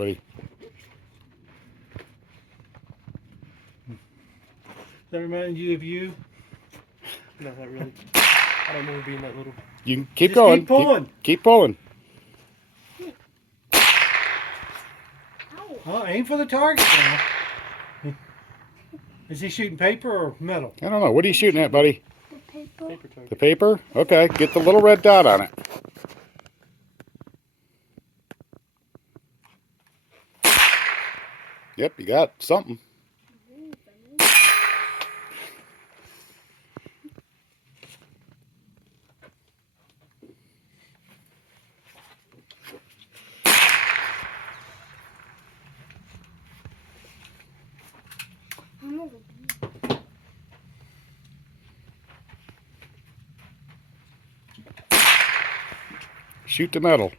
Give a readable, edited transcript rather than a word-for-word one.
buddy. Does that remind you of you? No, not really. I don't remember being that little. You can keep Just going. keep pulling. Keep pulling. Well, aim for the target now. Is he shooting paper or metal? I don't know. What are you shooting at, buddy? The paper. Paper target. The paper? Okay, get the little red dot on it. Yep, you got something. Shoot the metal.